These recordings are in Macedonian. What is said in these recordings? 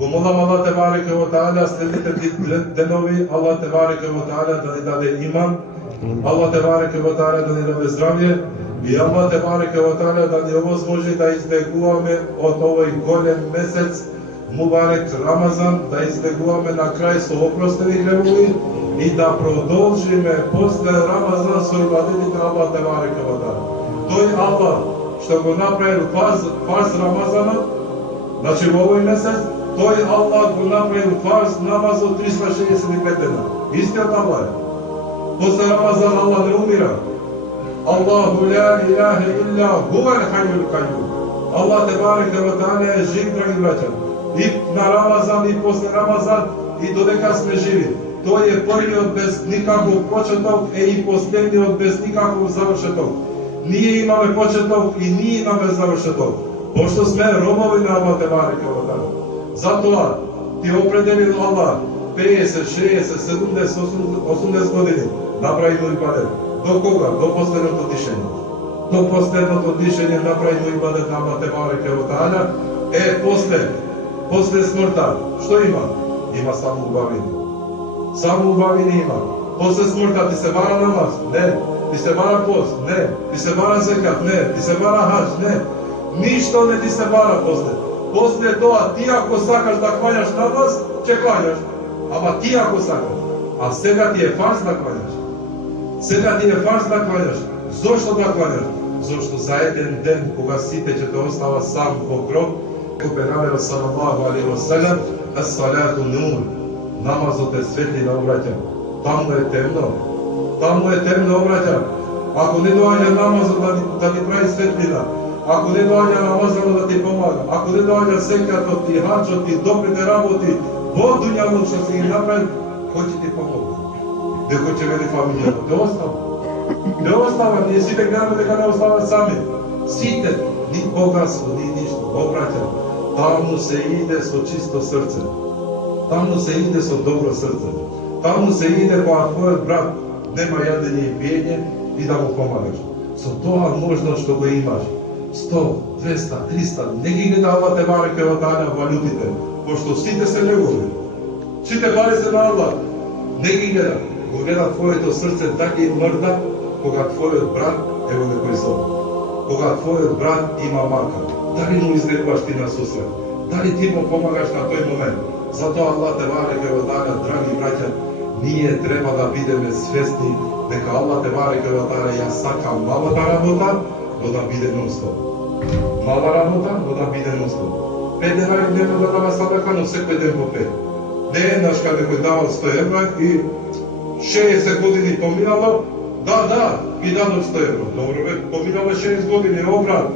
Го молам Аллах те бареке во таала следните денови, Аллах те бареке во таала да ни даде иман, Аллах те бареке во таала да ни даде здравје и Аллах те бареке во таала да ни овозможи да избегуваме од овој голем месец Мубарек Рамазан, да избегуваме на крај со опростени гревови и да продолжиме после Рамазан со ибадетите на Аллах те бареке во таала. Тој Аллах што го направил фарз Рамазанот, значи во овој месец, тој Аллах го направил фарз намазот 365 дена. Истиот Аллах. После Рамазан Аллах не умира. Аллаху ла илаха илля хувал хајул кајум. Аллах те бареке ва таала е жив, драги браќа. И на Рамазан и после Рамазан и додека сме живи. Тој е првиот без никаков почеток и последниот без никаков завршеток. Ние имаме почеток и ние имаме завршеток. Пошто сме робови на Аллах те бареке ва таала. Затоа ти определил Аллах 50, 60, 70, 80 години направи му ибадет. До кога? До последното дишење. До последното дишење направи му ибадет на Аллах те бареке ва таала. После смртта, што има? Има само убавини. Само убавини има. После смртта ти се бара намаз? Не. Ти се бара пост? Не. Ти се бара зекат? Не. Ти се бара хадж? Не. Ништо не ти се бара после. После тоа, ти ако сакаш да клањаш намаз, ќе клањаш. Ама ти ако сакаш. А сега ти е фарз да клањаш. Сега ти е фарз да клањаш. Зошто да клањаш? Зошто за еден ден, кога сите ќе те остава сам во гроб, Пегамберот салаллаху алейхи ва салам, ас-салату нур. Намазот е светлина, обраќа. Таму е темно. Таму е темно, обраќа. Ако не доаѓа намазот да ти прави светлина, ако не доаѓа намазот да ти помага, ако не доаѓа секатот и хаджот и добрите работи во дуњалот што си ги направил, кој ќе ти помогне? Дека ќе веди фамилијата, те остава. Те остава, ние сите гледаме дека не остават сами. Сите, ни богатство, ни ништо, обраќа. Таму се иде со чисто срце. Таму се иде со добро срце. Таму се иде кога твојот брат нема јадење и пиење и да му помагаш. Со тоа можност што го имаш, 100, 200, 300, не ги гледа Аллах те бареке ва таала валутите, пошто сите се негови. Сите пари се на Аллах. Не ги гледа. Го гледа твоето срце така и мрда кога твојот брат е во некој зло. Кога твојот брат има мака. Дали му излегуваш ти на сусрет? Дали ти му помагаш на тој момент? Затоа Аллах те бареке ва таала, драги браќа, ние треба да бидеме свесни дека Аллах те бареке ва таала ја сака малата работа, но да биде нон-стоп. Мала работа, но да биде нон-стоп. 5 денари дневно да дава садака, но секој ден по 5. Не еднаш каде кој давал 100 евра и 60 години поминало, да, ги дадов 100 евро. Добро бе, поминало 6 години, обрат.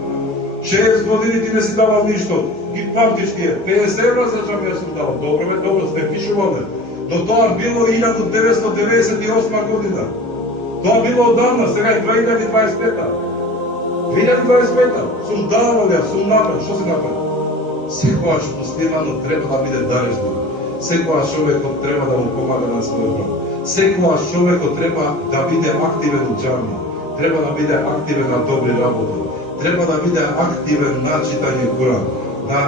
6 години ти не си давал ништо. Ги памтиш тие, 50 евра за џамија сум давал. Добро бе, добро, сме пишувале. Но тоа било 1998 година. Тоа било одамна, сега е 2025. 2025 сум давал ја, сум направил, што си направил? Секојаш муслиманот треба да биде дарежлив. Секојаш човекот треба да му помага на својот брат. Секојаш човекот треба да биде активен у џами. Треба да биде активен на добри работи. Треба да биде активен на читање Куран, на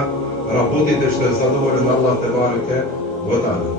работите што е задоволен Аллах те бареке во таала.